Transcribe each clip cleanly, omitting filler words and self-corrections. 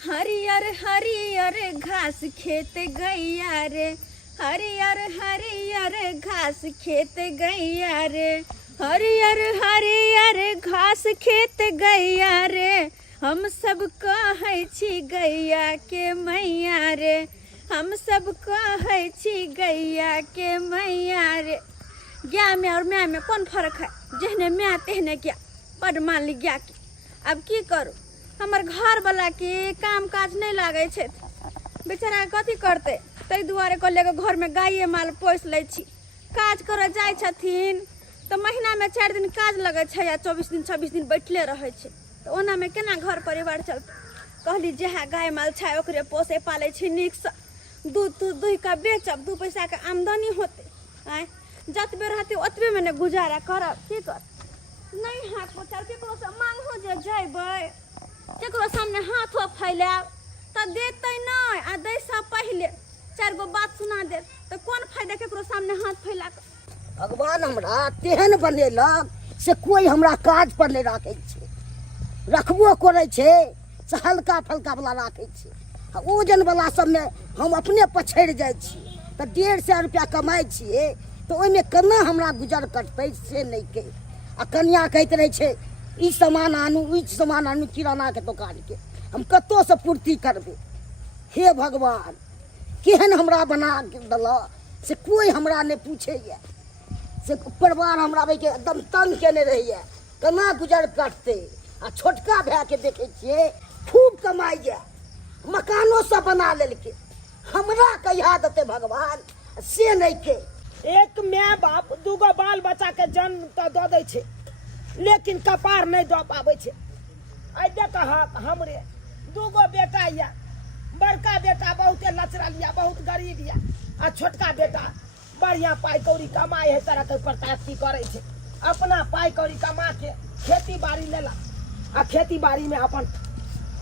हरियर हरियर घास खेत गैया रे, हरियर हरियर घास खेत गैया रे, हरियर हरियर घास खेत गैया रे। हम सब कहै छी गैया के मैया रे, हम सब कहै छी गैया के मैया रे। गाय में और माय में कौन फर्क है? जहने माय तेहने क्या, बड मान ली गाय के। अब की करूँ, हमर घर वाला के काम काज नहीं लागे छे, बेचारा कथी करते। तै दुआरे कहले घर में गाये माल पोस लै छी। काज करे जाय छथिन तो महीना में 4 दिन काज लगे छे या 24 दिन 26 दिन बैठले रहे छे, तो ओना में केना घर परिवार चलते। कहली जहाँ गाय माल छै ओकरे पोसे पाले छी नीक से, दूध दूध का बेचब, 2 पैसा के आमदनी होते। आय जतबे रहते ओतबे में ने गुजारा करब। की कर नहीं हाथ पचार केकरो से मांगहो जे जइबै, केकरो सामने हाथ फैलाब तो देते नहीं, आ दै से पहले 4 गो बात सुना दे तो कौन फायदा केकरो सामने हाथ फैला के। भगवान हमरा तेहन बनेलक से कोई हमरा काज पर नहीं राखे छे, रखबो करे छे से हल्का फल्का वाला राखे छे। ओजन वाला सब में हम अपने पछड़ जाय छी, तो 150 रुपया कमाई छिए, तो ओइमे केना हमरा गुजर कटतै से नहीं के। आ कन्या कहते रहे छे ई सामान आनू, ई सामान आनू, किराना के दुकान के हम कत्तो से पूर्ति करबे। हे भगवान, केहन हमरा बना देला से कोई हमरा नहीं पूछे ये, से परिवार हमरा के एकदम तंग केने रहिए, केना गुजर कटते। आ छोटका भाई के देखे छिए खूब कमाई ये, मकानो सब बना लेलके, हमरा कहिया देते भगवान से नहीं के। एक माय बाप 2 गो बाल बच्चा के जन्म तो दे दे छे, लेकिन कपार नहीं दे पावे छे। आई देख हमरे 2 गो बेटा या, बड़का बेटा बहुते लचरल या, बहुत गरीब या, आ छोटका बेटा बढ़िया पाई कौड़ी कमाई है, तरह के प्रताप्ति करे छे। अपना पाई कौड़ी कमा के खेती बाड़ी लेला, आ खेती बाड़ी में अपन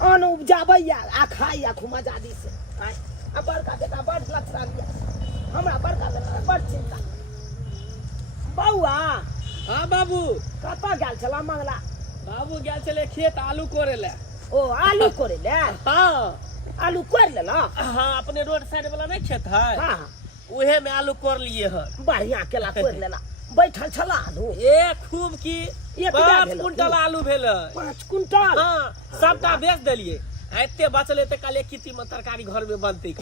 अन्न उपजाबै या, आ खाई या खूब आजादी से। आ बड़का बेटा बड़ लचरल या, हमरा बड़का बेटा बड़ चिंता। बउआ हाँ बाबू। कतऽ गेल छला मंगला? बाबू गेल चले खेत आलू कोरे ले। ओ आलू कोरे ले? हाँ आलू कोर लेला? हाँ, अपने रोड साइड वाला नहीं खेत है, हाँ उहे में आलू कोर लिए है। बढ़िया केला कोर लेला। बैठल छला आलू? ए खूब की एक 5 कुंटल आलू भेल। 5 कुंटल? हाँ, सबटा बेच देलिए। एते बचले तो कल खेती में तरकारी घर में बनते।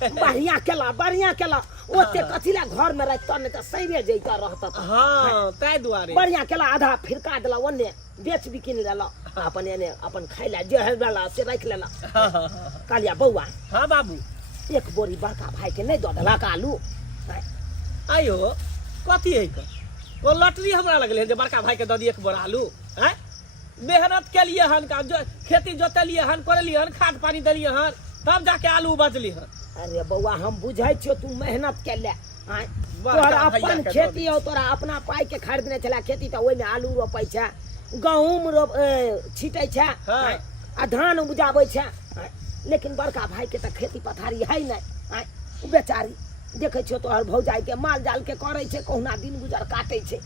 बढ़िया केला, बढ़िया केला। ओते कथिला घर में रहत न त सैरे जैता रहत। हाँ तै दुआरे बढ़िया केला आधा फिरका देला, ओने बेच बिकिन लेला, अपन एने अपन खाइला जे हेला से रख लेला। कालिया बउआ। हाँ बाबू। एक बोरी बड़का भाई के नहीं दो देला आलू? आयो कथी है को लॉटरी हमरा लगले जे बड़का भाई के द दी 1 बोरा आलू। हैं मेहनत के लिए हन का जो खेती जोतलिए हन, करलिए हन, खाद पानी दलिए हन, तब जाके आलू बचली हन। अरे बउआ हम बुझाई छियो तू मेहनत के ले। तोरा अपन खेती हो, तोरा अपना पाई के खरीदने चला खेती, तो ओइ में आलू रोपै छै, गहूम छीटै छै, आ धान उपजाबै छै। लेकिन बड़का भाई के तो खेती पथारी है नहीं। बेचारी देखे छियो तोहर भौजाई के माल जाल के करे छे, कहुना दिन गुजर काटे छे,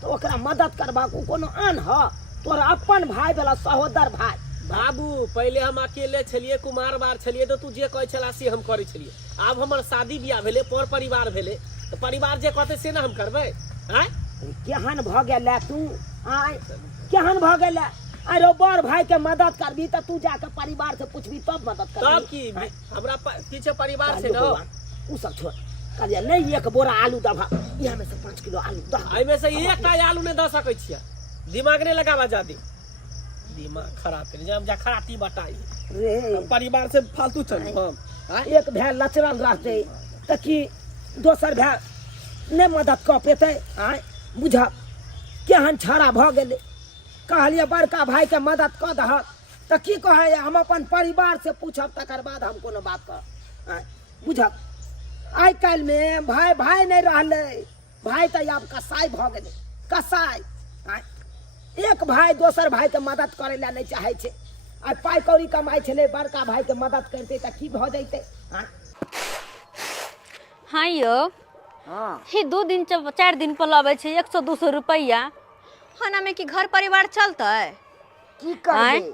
तो ओकरा मदद करबा को कोनो आन ह? तोरा अपन भाई वाला सहोदर भाई। बाबू पहले हम अकेले छलिए, कुमार बार छलिए, तो तू जे कहे छला से हम करे छलिए। अब हमर शादी बियाह भेले, पर परिवार भेले, तो परिवार जे कहते से ना हम करबे। हैं केहन भ गेले तू? आय केहन भ गेले? अरे बड़ भाई के मदद करबी तो तू जाके परिवार से पूछबी तब मदद करबी। तब की हमरा पीछे परिवार से ना उ सब छोड़। कहलिए नहीं 1 बोरा आलू दभा, इहा में से 5 किलो आलू दह। एमे से एकटा आलू ने द सकै छियै, दिमाग ने लगावा जादी, दिमाग खराब कर जब जा खराटी बटाई रे। परिवार से फालतू चल हम। एक भाई लचरल रहते त की दोसर भाई ने मदद क पेते? आय बुझा केहन छाड़ा भ गेले। कहलिए बड़का भाई के मदद क दह त की कहे हम अपन परिवार से पूछब, तकर बाद हम कोनो बात कर। बुझा आइ काल में भाई भाई नहीं रहले, भाई तो अब कसाई भ गेले, कसाई। एक भाई दोसर भाई के मदद करे ला नहीं चाहे छे। आ पाई कौड़ी कमाई छले, बड़का भाई के मदद करते त की भ जैते? हाँ यो, हाँ ही 2 दिन 4 दिन पर लबे छे 100-200 रुपया, हना में कि घर परिवार चलते? की करबे?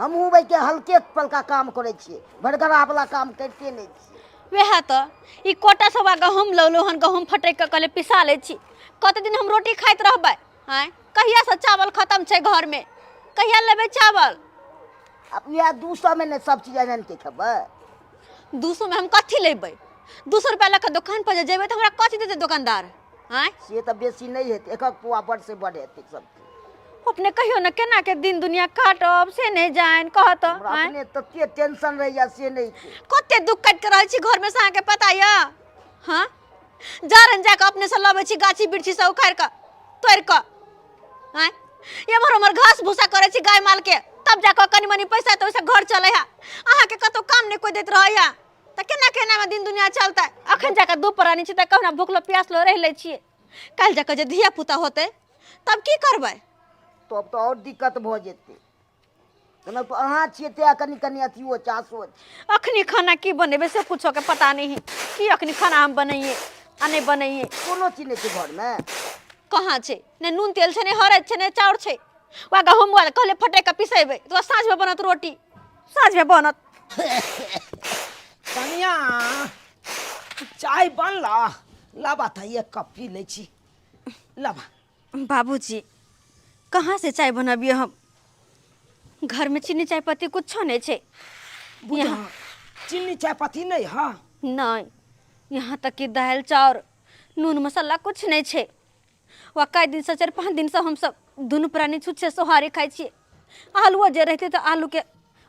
हमहूँ भाई के हल्के पलका काम करे छियै, भड़गड़ा वाला काम करते नहीं छियै। वह तो ई कोटा सवा गहूम लौलो हन, गहूम फटक के कहले पिसा ले छी। कते दिन हम रोटी खाइत रहबै हैं? कहिया से चावल खत्म छै घर में, कहिया लेबै चावल? अब यह 200 में ने सब चीज आन के खेबै। 200 में हम कथी लेबै? 200 रुपया लऽ के दुकान पर जेबै तो हमरा कथी देतै दुकानदार? हैं? से तो बेसी नहीं हेतै, एक पुआ बड़ से बड़ हेतै सब। अपने कहियो न केना के दिन दुनिया काटब से नहीं जान कहत हमरा हैं? अपने तते टेंशन रहैया से नहीं छै। कते दुख काट के रहै छी घर में से अहाँ के पता या? हां जारन जाके अपने से लबै छी गाछी बिरछी से उखाड़ के तोड़ के हैं? एमहर हमर घास भूसा करे छी गाय माल के, तब जाके कनी मनी पैसा तो ओइसे घर चलै है। अहाँ के कतो काम नहीं कोई देत रहैया त केना केना में दिन दुनिया चलतै? अखन जाके दू प्राणी छी त कहना भूखलो प्यासलो रह लै छियै, काल जाके जे धिया पुता होतै तब की करबै? तो अब तो और दिक्कत भ जेतै। केना तो अहाँ छियै ते कनी कनी अथियो चासो। अखनी खाना की बनेबे से पूछो के पता नहीं कि अखनी खाना हम बनैये आ नहीं बनैये। कोनो चीज नहीं छै घर में। कहाँ छै? ने नून तेल छै, ने हरद छै, ने चाउर छै। वा गहूम वाला कहले फटे के पिसेबै तो साँझ में बनत रोटी, साँझ में बनत। कनिया चाय बनला, लाबा था एक कप पी ले छी, लाबा। बाबूजी कहाँ से चाय बनाबिए हम? घर में चीनी चाय पत्ती कुछ नहीं छै। बुझा चीनी चाय पत्ती नहीं है? नहीं, यहाँ तक कि दाल चाउर नून मसाला कुछ नहीं छै। वा कई दिन से 4-5 दिन से हम सब दोनों प्राणी छुच्छे सोहारी खाई छिए। आलूओ जे रहते तो आलू के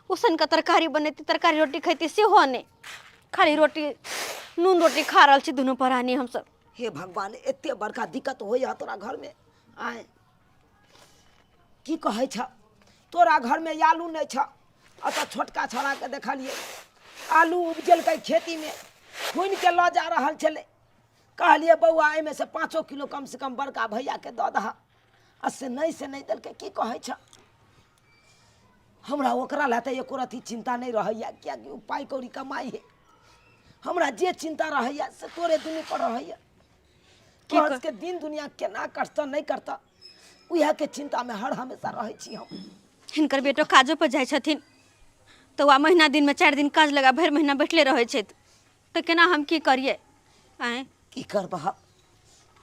उसन का तरकारी बनती, तरकारी रोटी खैती सेहो नहीं, खाली रोटी नून रोटी खा रहल छी दोनों प्राणी हम सब। हे भगवान, एते बड़का दिक्कत होइया तोरा घर में। आय की कहै छ, तोरा घर में आलू नहीं छ। अत छोटका छोरा के देखलिए आलू उपजेलकै खेती में, खुन के ल जा रहल छले। कहलिए बौआ एमे से 5 किलो कम से कम बड़का भैया के दऽ दहा, आ से नहीं देलकै। की कहै छ, हमरा ओकरा ला तऽ एको रती चिंता नहीं रहैया, कियाकि उ पाई कौड़ी कमाई है। हमरा जे चिंता रहैया से तोरे दुनू पर रहैया। आज के दिन दुनिया केना करता नहीं करता उहे के चिंता में हर हमेशा रहे छी हम। हिनकर बेटो काजो पर जाइ छथिन तो वह महीना दिन में 4 दिन काज लगा भर महीना बैठले रहे छै, तो केना हम की करिए? आए की करबह,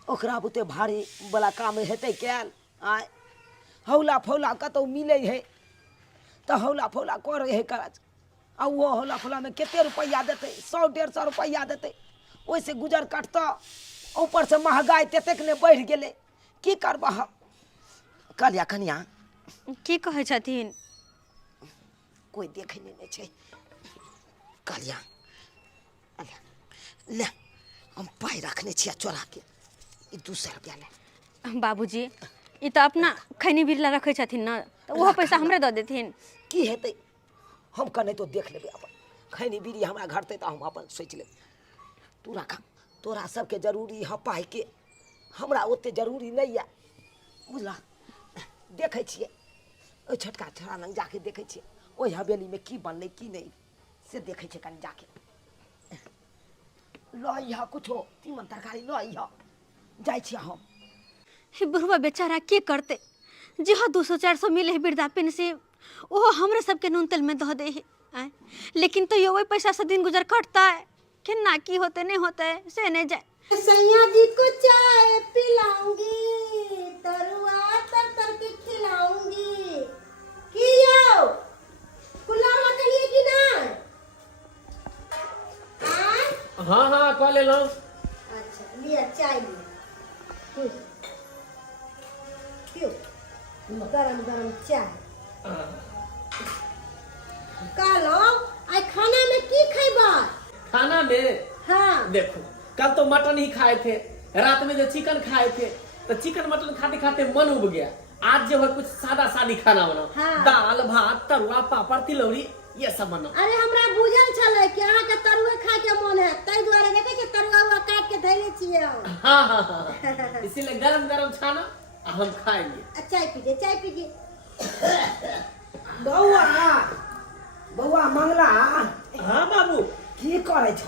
ओकरा बुते भारी वाला काम हेतै कैल? आय हौला फौला कतौ मिलै है तो हौला फौला करे है काज, आ वो हौला फौला में कते रुपया देते? 100-150 रुपया देते, ओइसे गुजर कटता। ऊपर से महंगाई ततेक ने बढ़ गेले, की करबह? कलिया कनिया की कहै छथिन? कोई देखे नहीं छै। कलिया ले हम पाई रखने छिया चोरा के, 200 रुपया ले। बाबूजी ई तो अपना खैनी बिरला रखे छथिन ना, तो वो पैसा हमरे दऽ देथिन। की हेतै हम कने तो देख लेबै, अपन खैनी बीड़ी हमरा घरते तो हम अपन सोच लेबै। तू रखा, तोरा सबके जरूरी है पाई के, हमरा ओते जरूरी नहीं है, बुझला? देखे छिए ओ छोटका छोरा लग जाके देखे छिए ओहि हवेली में की बनलै की नहीं से देखे छिए। कनि जाके लइहा कुछो तीमन तरकारी लइहा, जाइ छिए हम। हे बुढ़वा बेचारा की करते? जहाँ 200-400 मिले है वृद्धा पेंशन, ओहो हमरे सबके नून तेल में दह दे है। लेकिन तो ये वही पैसा से दिन गुजर कटता है, केना की होते नहीं होते से नहीं जाए। सैया जी को चाय पिलाऊंगी, तरुआ तर तर के खिलाऊंगी। कियो कुलावा कहिए कि ना? हाँ हाँ कह ले लो। अच्छा लिया चाय लिया, पियो गरम गरम चाय। कहलो आई खाना में की खैबा? खाना में हाँ देखो कल तो मटन ही खाए थे, रात में जो चिकन खाए थे तो चिकन मटन खाते खाते मन उब गया। आज जो है कुछ सादा सादी खाना बनाओ। हाँ। दाल भात तरुआ पापड़ तिलौरी ये सब बनाओ। अरे हमरा बुझल छले कि अहाँ के तरुआ खाए के मन है, तै द्वारे देखे के तरुआ काट के धैले छियै। हाँ हाँ हाँ इसीलिए गरम गरम खाना हम खाएंगे। चाय पीजिए, चाय पीजिए। बौआ बौआ मंगला हाँ बाबू की करे छ?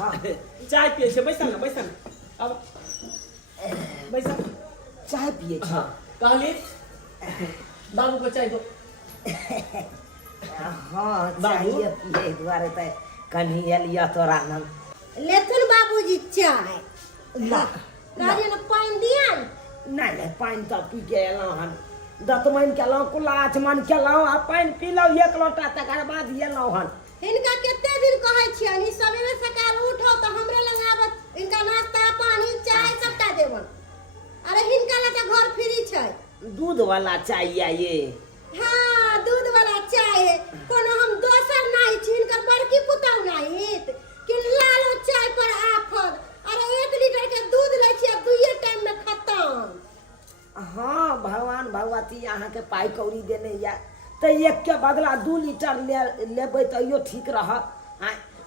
चाय पिए छे, बैसा ना बैसा ना, अब बैसा। चाय पिए छ? हाँ कहली बाबू को चाय दो। हाँ बाबू? चाहिए पिए दुआरे तो कन्ही एलिया तोरा नल लेथुन बाबूजी चाय ला कहलिए ना पानि दिया नहीं नहीं पानी तो पी के एलहुँ हन दतमनि केलहुँ कुल्ला आचमन केलहुँ आ पानि पीलहुँ 1 लोटा तकर बाद एलहुँ हन हिनका कते दिन कहै छियनि ई सवेरे सकाल उठो तऽ हमरे लग आबत इनका नाश्ता पानी चाय सबटा देबन अरे हिनका लग तऽ घर फ्री छै दूध वाला चाहिए ये हाँ दूध वाला चाय है कोनो हम दोसर नहीं छी हिनकर बड़की पुतौह नहीं कि लालो चाय पर आफर अरे 1 लीटर के दूध लै छियै 2 टाइम में खत्म हाँ भगवान भगवती अहाँके पाइ कौड़ी देने या तो 1 के बदला 2 लीटर लेबै तैयो ठीक रहत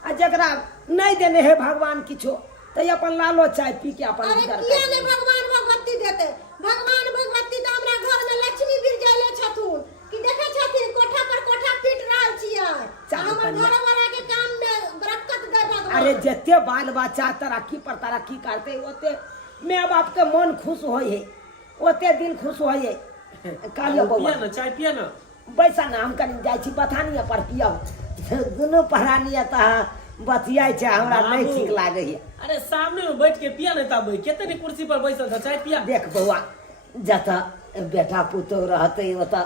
आ जकरा नहीं देने है भगवान किछो तो अपन लालो चाय पी के अपन अरे गुजर किया कर ने भगवान भगवती देते भगवान भगवती तो हमरा घर में लक्ष्मी बिरजाइले छथुन कि देखे छथिन कोठा पर कोठा पीट रहल छियै चालू हमर करिया। घर वाला के काम में बरकत दे भगवान अरे जते बाल बच्चा तरक्की पर तरक्की करते ओते माय बाप के मन खुश होय है ओते दिल खुश होय है कालियो पिया बउआ ना चाय पिया ना बैसा ना हम कनी जाइ छी बथानिया पर पियब दुनू पढ़ानिया त बतियाइ छै हमरा नहीं बाबू। ठीक लागे है अरे सामने में बैठ के पिया नहीं तब केते ने कुर्सी पर बैसल था चाय पिया देख बउआ जता बेटा पुतौह रहते ओता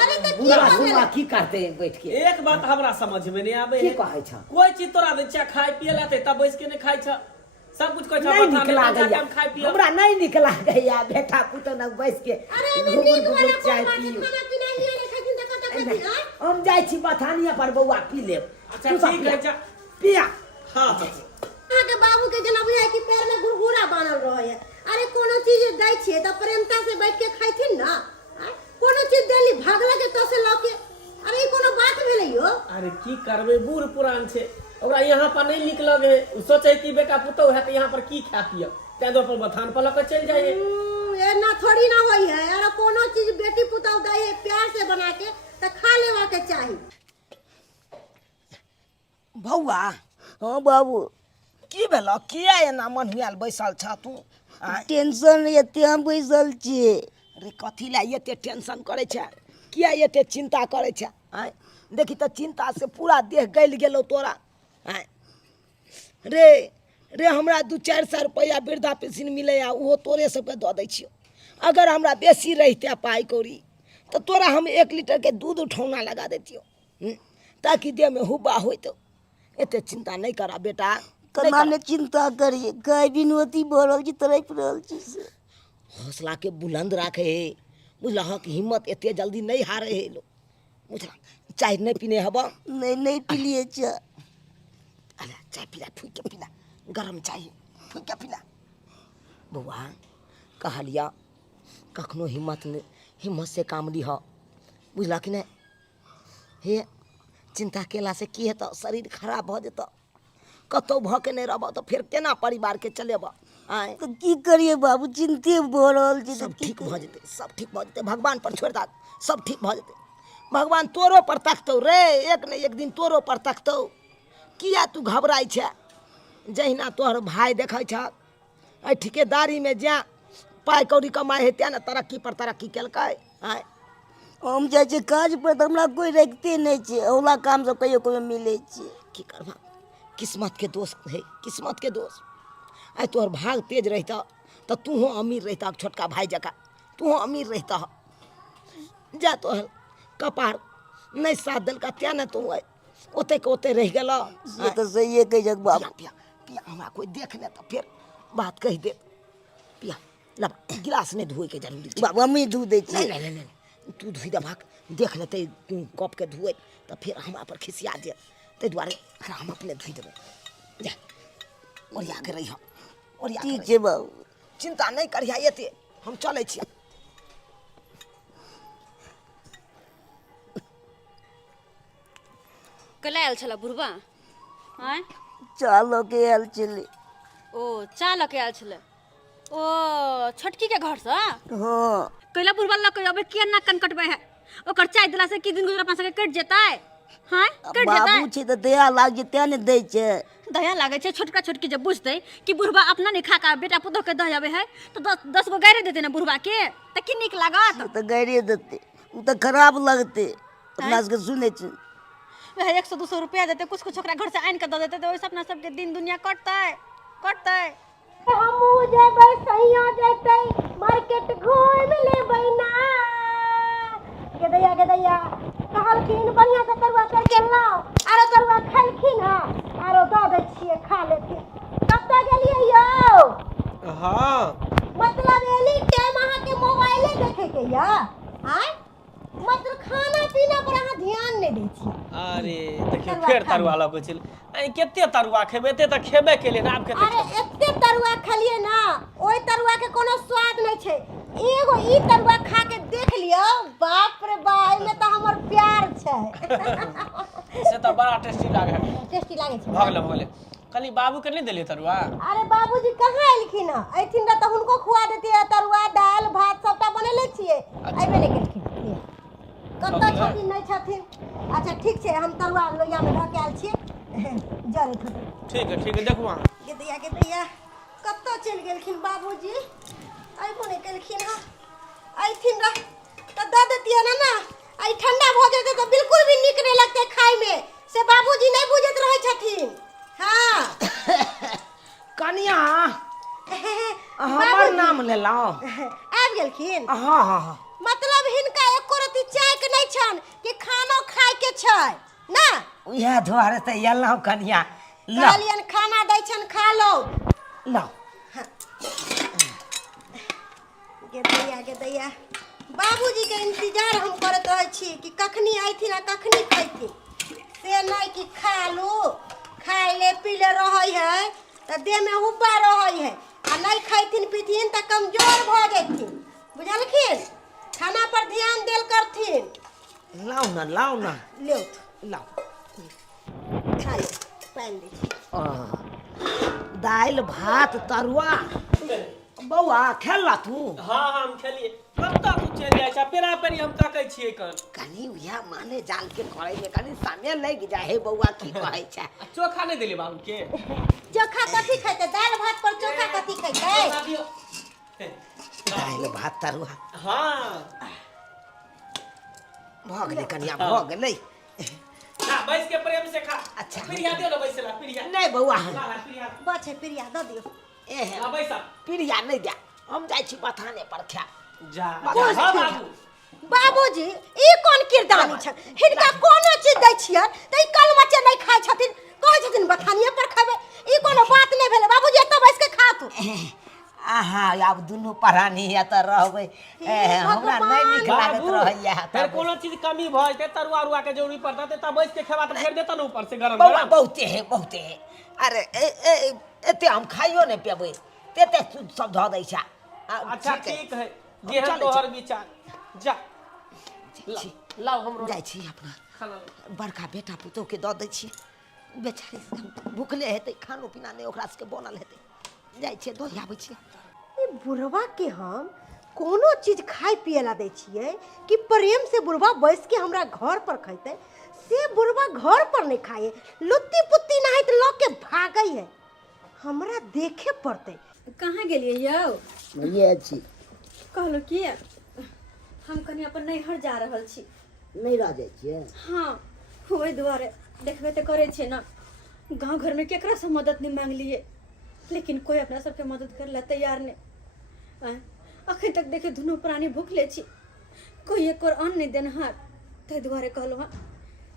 अरे तो बुढ़ा की बुढ़ा कहले की करते बैठ के एक बात हमरा समझ में नहीं आवे की है कहै छ कोई चीज तोरा दे चाय खाए पिए लाते तब बैठ के नहीं खाई छ सब कुछ कहै छ नहीं बता निक में लागैया जाके हम खाए पिए हमरा नहीं निक लागैया बेटा पुतौह न बैस के अरे घुमुर नीक घुमुर वाला चाय कोई पियू खाना पीना ही नहीं खातिन त कत खातिन हां हम जाइ छी बथानिया पर बउआ पी लेब अच्छा तू सब ठीक पिया। है जा पिया हां अहाँ के बाबू के जना बुझाय कि पैर में गुरगुरा बानल रहे है अरे कोनो चीज दै छियै त प्रेमता से बैठ के खाइथिन ना आँ? कोनो चीज देली भागला के तो से लके अरे ई कोनो बात भेलै यो अरे की करबे बूढ़ पुरान छे ओकरा यहाँ पर नहीं निक लगे सोचे कि बेटा पुतौ है तो यहाँ पर की खा पिय तै दो पर बथान पर लके चल जाए एना थोड़ी ना होई है अरे कोनो चीज बेटी पुतौ दै है प्यार से बना के त खा लेवा के चाही बउआ हाँ बाबू की भेलो किया एना मनहुआल बैसल छ तू टेंशन एते हम बैसल छियै अरे कथी ला एते टेंशन करे छ किया एते चिंता करे छ आय देखी तो चिंता से पूरा देह गल गेलो तोरा आय रे रे हमरा 2-4 रुपया वृद्धा पेंशन मिले आ वो तोरे सबके दऽ दै छियो अगर हमरा बेसी रहिते पाई कौड़ी तो तोरा हम 1 लीटर के दूध उठौना लगा देतियो ताकि देह में हुब्बा होइतो एते चिंता नहीं करा बेटा कना ने चिंता करिए गाय बिनवती बोलल छी तरफ रहल छी से हौसला के बुलंद रखे बुझल कि हिम्मत एते जल्दी नहीं हारे है लोग बुझल चाय नहीं पीने हब नहीं पिलिए चा अरे चाय पीला फूक के पीला गरम चाय फूक के पीला बउआ कहलिया कखनो हिम्मत से काम लीह बुझल कि नहीं हे चिंता केला से की हेतौ शरीर खराब भ जेतौ कतौ भ के नहीं रहब तो फिर केना परिवार के चलेब आय तो की करिए बाबू चिंते भ रहल छी सब ठीक भ जेतै सब ठीक भ जेतै भगवान पर छोड़ दा सब ठीक भ जेतै भगवान तोरो पर तकतौ रे एक न एक दिन तोरो पर तकतौ किया तू घबराई छ जहिना तोहर भाई देखै छ एहि ठिकेदारी में जा पाई कौड़ी कमाई है त्या न तरक्की पर तरक्की केलकै आय हम जाइ छी काज पर तऽ हमरा कोई रखते नहीं छै औला काम सब कहियो कहियो मिले छै की करबा किस्मत के दोष है किस्मत के दोष आइ तोहर भाग तेज रहता तो तू अमीर रहता छोटका भाई जका तू अमीर रहता जा तोहर कपार नहीं साथ दिलका त्या न तू ओते के ओते रह गेल से तो सही है कह जग बाबू पिया पिया हमरा कोई देख ले तो फिर बात कह दे पिया लब गिलास नहीं धोए के जरूरी छै। बाबू हम ही धू दे छी नहीं नहीं नहीं तू धोई देबाक देख लेते कप के धोए तो फिर हमरा पर खिसिया दे ताहि दुआरे हम अपने धोई देबै जा ओरिया के रही ओरिया के ठीक रही। छै बाबू चिंता नहीं करिया एते हम चले छी कल आयल छला बुढ़बा आय चलो के आयल चले ओ चा लऽ के आयल छलै ओ छोटकी के घर से हाँ कैला बुढ़बा लऽ के अबे किया ना कन कटबे है ओकर चाय दिला से की दिन गुजर अपन सके कट जेतै हां कट बाबू जेतै छै तऽ दया लाग जे तें ने दै छै दया लागे छै छोटका छोटकी जब बुझतै कि बुढ़बा अपना नहीं खा का बेटा पुतोह के दह जाबे है तो 10 गो गायरे देते ना बुढ़बा के त की निक लागत तऽ गायरे देते उ तऽ खराब लगते अपना सबके सुनै छी वह 100-200 रुपया देते कुछ कुछ ओकरा घर से आन के दे देते तो ओइसे अपना सबके दिन दुनिया कटतै हमू जेबै सैया जेतै मार्केट घूम लेबै ना के दैया कहलखिन बढ़िया से तरुआ करके लाओ आरो तरुआ खैलखिन हां आरो दऽ दै छियै खा लेथिन कब तक गेलियै यौ हाँ मतलब एनी टाइम अहाँ के मोबाइले देखे के या आय मतलब खाना पीना पर अहाँ ध्यान नहीं दै छी अरे देखियो फेर तरुआ लगे छल आई केते तरुआ खेबे एते त खेबे केले ना आब केते अरे एते तरुआ खलिए ना ओई तरुआ के कोनो स्वाद नहीं छै एगो ई तरुआ खा के देख लियो बाप रे बाप में तो हमर प्यार छै से त बड़ा टेस्टी लागे टेस्टी लागे छै भगले कली बाबू के नहीं देलिए तरुआ अरे बाबूजी कहाँ एलखिन ऐथिन त हुनको खुआ देतिए तरुआ दाल भात सबटा बनेले छिए आइबे नहीं केलखिन कत्ता छथिन नहीं छथिन अच्छा ठीक छै हम तरुआ लोइया में धऽ के आयल छिए जरे ठीक है देखू वहाँ के दैया कत्ता चल गेलखिन बाबूजी आइबो नहीं केलखिन ऐथिन रह त दऽ देतिए ना आई ठंडा भ जेते त बिल्कुल भी नीक नहीं लगते खाए में से बाबूजी नहीं बुझत रहै छथिन हां कनिया हमर नाम ले लाओ आबि गेलखिन हाँ हाँ हाँ मतलब हिनका एको रति चाय के नहीं छन कि खानो खाए के छै ना उहे दुआरे से एलहुँ कनिया ला कहलियन खाना दै छन खा लो ला के दैया बाबूजी के इंतजार हम करत रहै छी कि कखनी आइथिन आ कखनी खैथिन से नहीं कि खा लो खाए ले पी ले रहै है त देह में हुब्बा रहै है आ नहीं खैथिन पीथिन त कमजोर भ जैथिन बुझलखिन खाना पर ध्यान देल करथिन लाओ ना लो लाओ खा लो पानि दै छी दाल भात तरुआ बौआ खेला तू हाँ हम खेलिए कत्ता तू चल जाय छ पेरा पेरी हम ताकै छियै कनी उहे माने जाल के करे में कनी समय लग जाए हे बौआ की कहै छै चोखा नहीं देली बाबू के चोखा कथी खैते दाल भात पर चोखा कथी खैते दाल भात तरुआ हाँ भ गेलै कनिया भ गेलै ना बैस के प्रेम से खा अच्छा। पिरिया दियो ना बैसला पिरिया नहीं बौआ ला पिरिया बचे प्रिया दऽ दियो एहे ला बैसा पिरिया नहीं दे हम जाइ छी बथाने पर खा जा बस हाँ ठीक बाबू बाबूजी ई कोन किरदानी छन हिनका कोनो चीज दै छियन त ई कल मचे नहीं खाय छथिन कहै छथिन बथानिए पर खाबे ई कोनो बात नहीं भेले बाबूजी एतऽ बैस के खा तू आहा अब दुनू परानी या त रहबै हमरा नहीं नीक लागत रहैया फिर कोनो चीज कमी भ जते तरुआ रुआ के जरूरी पड़ता त बैस के खेबा त फेर देता न ऊपर से गरम बौआ गरम बहुते है अरे एते हम खाइयो नहीं पेबै तेते सब धऽ दै छै अच्छा ठीक है जेहन तोहर विचार जा लाओ हमरो जाइ छी अपना खाना बड़का बेटा पुतोह के दऽ दै छी बेचारी भूखले हेतै खानो पीना नहीं ओकरा सबके बनल हेतै जाइ छियै दऽ आबै छियै ई बुढ़वा के हम कोनो चीज खाए पिए ला दै छियै कि प्रेम से बुढ़वा बैस के हमरा घर पर खैते से बुढ़वा घर पर नहीं खाए लुत्ती पुत्ती नहीं त लऽ के भागै है हमरा देखे पड़ते कहाँ गेलिए यौ ये छी कहलो कि हम कनी अपन नैहर जा रहल छी नहीं रह जाइ छियै हाँ ओहि दुआरे देखबे तऽ करे छै ना गांव घर में केकरा से मदद नहीं मांग लिए लेकिन कोई अपना सबके मदद करे ला तैयार नहीं अखन तक देखे दुनू प्राणी भूखले छी कोई एक और अन्न नहीं देनहार ताहि दुआरे कहलो हँ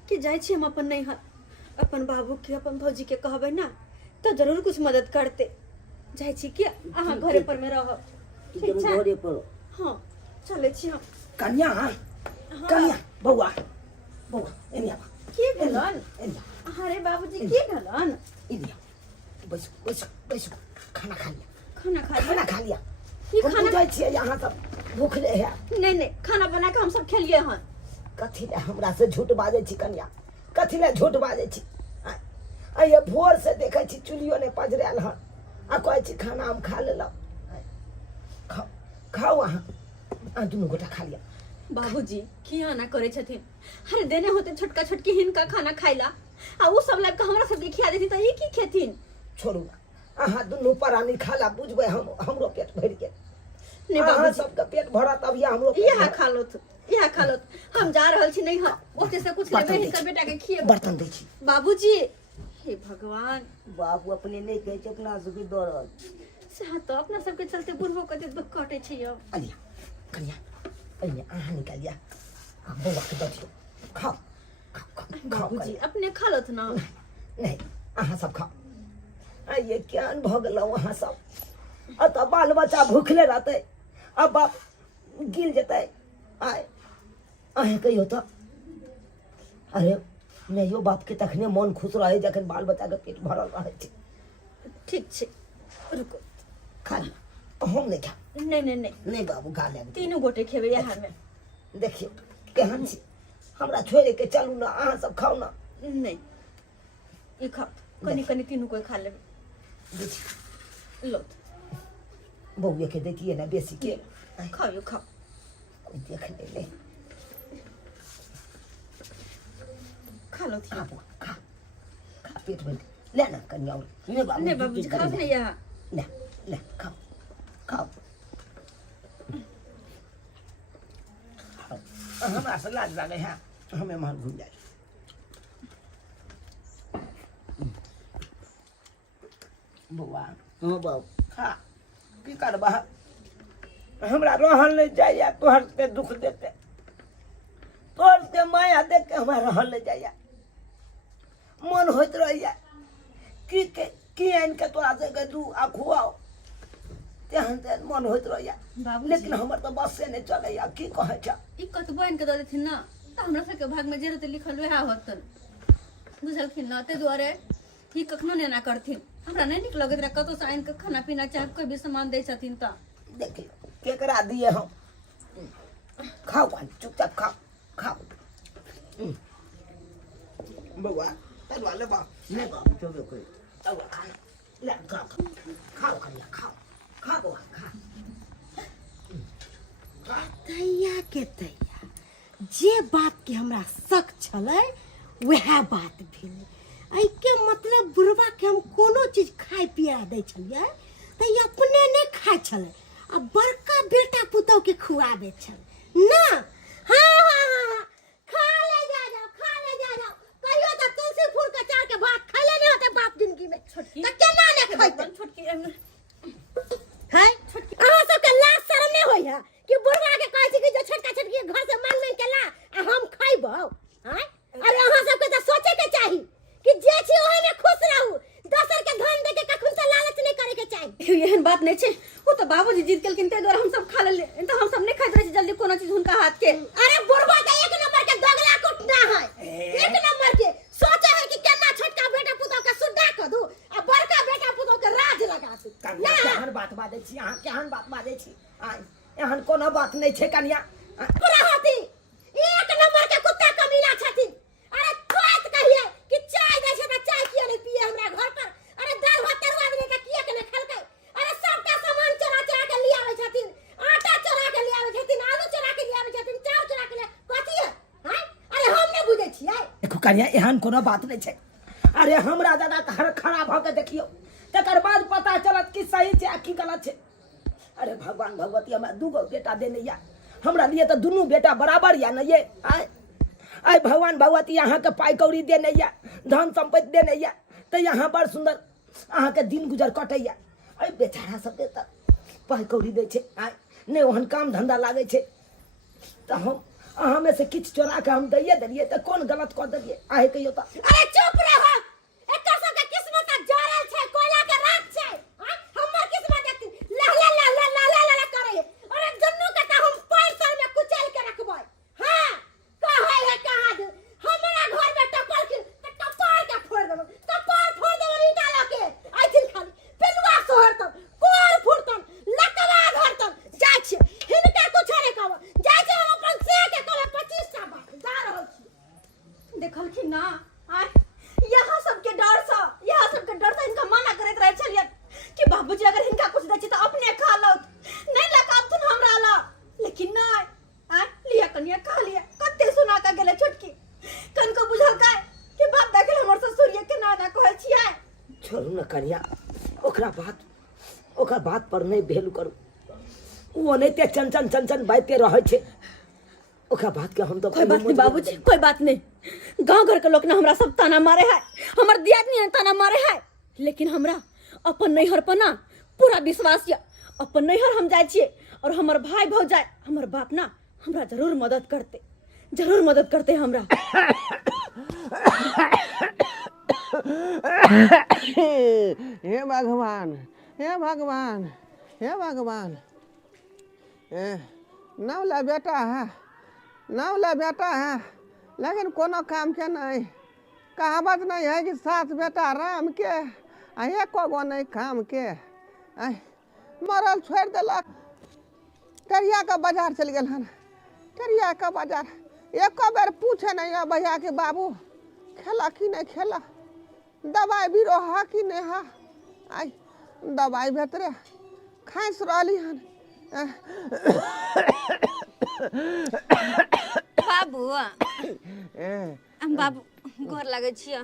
कि जाइ छी हम अपन नैहर अपन बाबू के अपन भौजी के कहबै ना तो जरूर कुछ मदद करते जाइ छी कि अहाँ घरे पर में रहब ठीक छै घरे पर हाँ चले छी हम कन्या कन्या बौआ एनिया की भेलन अरे बाबूजी की भेलन एनिया बैसो खाना खा लिया खाना खा लिया ये हम खाना जाइ छियै यहाँ सब भूखले है नहीं खाना बना के हम सब खेलिए हन कथी ले हमरा से झूठ बाजै छी कन्या कथी ले झूठ बाजै छी आइए भोर से देखै छी चुलियो ने पजरायल हन आ कहै छी खाना हम खा लेलहुँ खाओ अहाँ दुनू गोटा खा लिया बाबूजी किया ना करे छथिन अरे देने होते छोटका छोटकी हिनका खाना खाइला आ उ सब लाग के हमरा सब के खिया देथिन त ई की खेथिन छोड़ू अहाँ दुनू परानी खाला बुझबै हमरो पेट भरि गेल नहीं अहाँ बाबूजी सबके पेट भरत अभी हमरो यहाँ खा लो तू यह खा लो हम जा रहल छी नहीं हम ओते से कुछ लेबे हिनकर बेटा के खिए बर्तन दै छी बाबूजी हे भगवान बाबू अपने नहीं कहै छै अपना सबके दौड़ल से तो अपना सबके चलते बुढ़बो कते दुख काटे छै अब अलिया कनिया अइने अहाँ निकालिया आ बौआ के दऽ दियौ खाओ बाबूजी अपने खा लो ना नहीं अहाँ सब खाओ ये ज्ञान भऽ गेलौ अहाँ सब अतऽ बाल बच्चा भूखले रहतै अब बाप गिल जेतै आय अहें कहियो तऽ अरे माइयो बाप के तखने मन खुश रहे जखन बाल बच्चा के पेट भरल रहे छै ठीक छै रुको खा ली हम नहीं खा नहीं नहीं बाबू खा ले तीनों गोटे खेबे यहाँ में देखियो केहन छी हमरा छोड़े के चलू ना अहाँ सब खाओ ना नहीं ये खाओ कनी तीनों कोई खा लेबे देखियो लो बउए के दैतियै ना बेसी के खाओ खाओ कोई देख नहीं ले खा लो खा बुआ, खा पेट भर ले ना कनिया और नहीं बाबूजी खाओ नहीं यहाँ ले ले खाओ खाओ हमरा से लाज लागे है हमें मार घूम जाए बउआ हां बाबू खा की करबा हमरा रहल नहीं जाइए तोहर पे दुख देते तोहर के माया देख के हमरा रहल नहीं जाइए मन होत रहिए की आन के तोरा से के दू आ खुआओ तेहन तेहन मन होत रहिए बाबूजी लेकिन हमर तो बस से नहीं चलैया की कहे छ ई कतबो इनके दऽ देथिन ना तऽ हमरा सबके भाग में जे रहते लिखल वएह होतन बुझलखिन ना ते दुआरे ही कखनो नहीं ना करथिन हमरा नहीं निक लगत रहे कतौ से आइन के खाना पीना चाहे कोई भी सामान दे छथिन त देखियो केकरा दिए हम खाओ खाओ चुपचाप खाओ खाओ बउआ तरुआ ले बा ले बा जो भी कोई तरुआ खाना ले खाओ खाओ कनिया खाओ खा बउआ खा तैया के तैया जे बात के हमरा शक छलै वह बात भेलै एहि के मतलब बुढ़वा के हम कोनो चीज खाए पिया दै छलियै तऽ ई अपने नहीं खाए छलै आ बड़का बेटा पुतौह के खुआबे छलै ना हाँ खा ले जाओ कहियो तऽ तुलसी फूल के चार के भात खैले नहीं होते बाप जिंदगी में छोटकी तऽ केना नहीं खैते छोटकी है अहाँ सबके लाज शरम नहीं होई है कि बुढ़वा के कहै छी कि जो छोटका छोटकी घर से मांग के ला आ हम खैबो हैं अरे अहाँ सबके तऽ सोचे के चाही कि जे छी ओहे में खुश रहू दोसर के धन दे के कखन से लालच नहीं करे के चाही एहन बात नहीं छै वो तो बाबूजी जीत केलखिन ते द्वारा हम सब खा लेले तो हम सब नहीं खाइत रहे जल्दी कोनो चीज हुनका हाथ के अरे बुढ़वा तो एक नंबर के दोगला कुटना है एक नंबर के सोचे है कि केना छोटका बेटा पुतौ के सुद्धा क दू आ बड़का बेटा पुतौ के राज लगा दू कनिया केहन बात बाजै छी अहाँ केहन बात बाजै छी आय एहन कोनो बात नहीं छै कनिया पूरा हाथी एक नंबर के कुत्ता कमीना छथिन अरे कोत कहिए कि चाय दै छै त चाय किया नहीं पिए हमरा घर पर अरे दाल भात तरुआ दे के किया के नहीं खलकै अरे सबटा सामान चोरा के ले आवे छथिन आटा चोरा के ले आवे छथिन आलू चोरा के ले आवे छथिन चाउर चोरा के ले कथि है हैं अरे हम नहीं बुझै छियै देखो कनिया एहन कोनो बात नहीं छै अरे हमरा दादा घर खड़ा भ के देखियो तकर बाद पता चलत कि सही छै आ कि गलत छै अरे भगवान भगवती हमरा दूगो बेटा देने या हमरा लिए तो दुनू बेटा बराबर या न ये आय भगवान भगवती अहाँ के पाई कौड़ी देने या धन संपत्ति देने या तो यहाँ बड़ सुंदर अहाँ के दिन गुजर कटैया अरे बेचारा सब देता पाई कौड़ी दै छै आय नहीं ओहन काम धंधा लागे छै तो हम अहाँ में से किछ चोरा के हम दैये देलिए तो कौन गलत कर देलिए आहे कहियो तो अरे चुप रहो एकर सबके किस्मत जरल छै कोयला के रात छै हमर किस्मत देखती ला करे अरे जन्नू के त हम पैर सर में कुचल के रखबै हां कहै है कहां दे हमरा घर में टपल के त टपार के फोड़ देबो टपार फोड़ देबो ईटा लके आइथिन खाली पेलुआ सोहरतन कोर फुरतन लकवा धरतन जाय छै हिनका कुछ नहीं कहब जाय छै हम अपन से के कहब 25 टा बात जा रहल छी देखलखिन ना आय यहाँ सबके डर से इनका मना करैत रहे छलिए कि बाबूजी अगर इनका कुछ दै छै तो अपने खा लो नहीं लगाबथुन हमरा ला लेकिन नहीं आय लिया कनिया खा लिया कते सुना का गेले छोटकी कनको बुझल काय कि बात देखल हमर ससुरिया के ना कहै छियै छोड़ू न कनिया ओकर बात पर नहीं भेलू करू वो नहीं ते चंचन बाते रहे छे ओकरा बात के हम तो कोई बात नहीं बाबूजी, कोई बात नहीं। गांव घर के लोग ना हमरा सब ताना मारे है, हमर दियादनी है ताना मारे है, लेकिन हमरा अपन नैहर पर ना पूरा विश्वास है। अपन नैहर हम जाए छिए और हमर भाई भौजाई हमर बाप ना हमरा जरूर मदद करते हमरा। हे भगवान, हे भगवान, हे भगवान। नौला बेटा है, लेकिन कोनो काम के नहीं। कहावत नहीं है कि 7 बेटा राम के आ एको गो नहीं काम के। मरल छोड़ दिलक, टरिया का बाजार चल गल हन। टरिया का बाजार एको बेर पूछे नहीं है भैया के बाबू खेला कि नहीं खेला, दवाई भी रहा कि नहीं हा। आई दवाई भीतरे खाइस रही हन। बाबू बाबू गोर लगे छिए।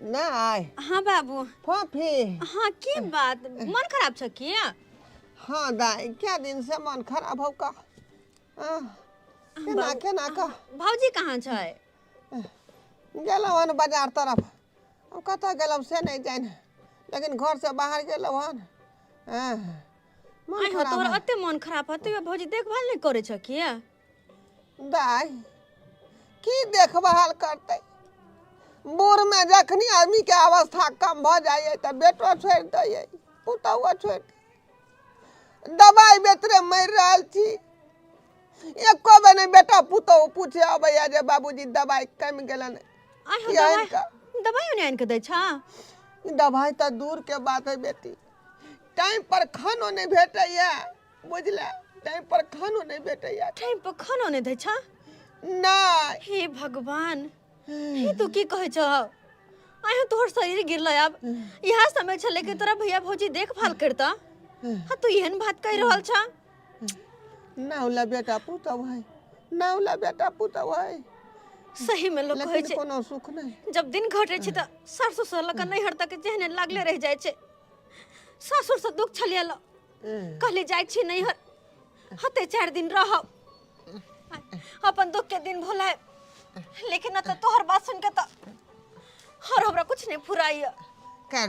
ना आय हाँ बाबू। फोफी हाँ की बात, मन खराब छ की? हाँ दाई, क्या दिन से मन खराब हो का? केना का भौजी कहाँ छै? गेलौ हन बाजार तरफ। अब कतऽ गेलौ से नहीं जान, लेकिन घर से बाहर गेलौ हन। मन खराब तोरा अते मन खराब हते भौजी देखभाल नहीं करे छ की? दाई की देखभाल करते? बूढ़ में जखनी आदमी के अवस्था कम भ जाए तो बेटो छोड़ दिए, पुतहुआ छोड़। दवाई बेतरे मर रहा थी, एको बेर नहीं बेटा पुतहु पूछे भैया जे बाबूजी दवाई कम गेलन। दवाई नहीं आन के दै छ? दवाई तो दूर के बात है बेटी, टाइम पर खानो नहीं भेटैया, बुझले? टाइम पर खानो नहीं भेटैया। टाइम पर खानो नहीं दै छ? नहीं। हे भगवान, हे तू की कहे छ? आयो तोहर शरीर गिरल। अब यह समय छले के तोरा भैया भौजी देखभाल करता। हाँ तू एहन बात कह रहल छ? नाउला बेटा पुतहु है, नाउला बेटा पुतहु है। सही में लोग कहे लेकिन छै कोनो सुख नहीं। जब दिन घटे छै त सासुर से लक नैहर तक जेहने लागले रह जाय छै। सासुर से दुख छलियल, कहले जाय छी नैहर, हते 4 दिन रहब, अपन दुख के दिन भुलाए। लेकिन न त तोहर बात सुन के त और हमरा कुछ नहीं फुराई। खैर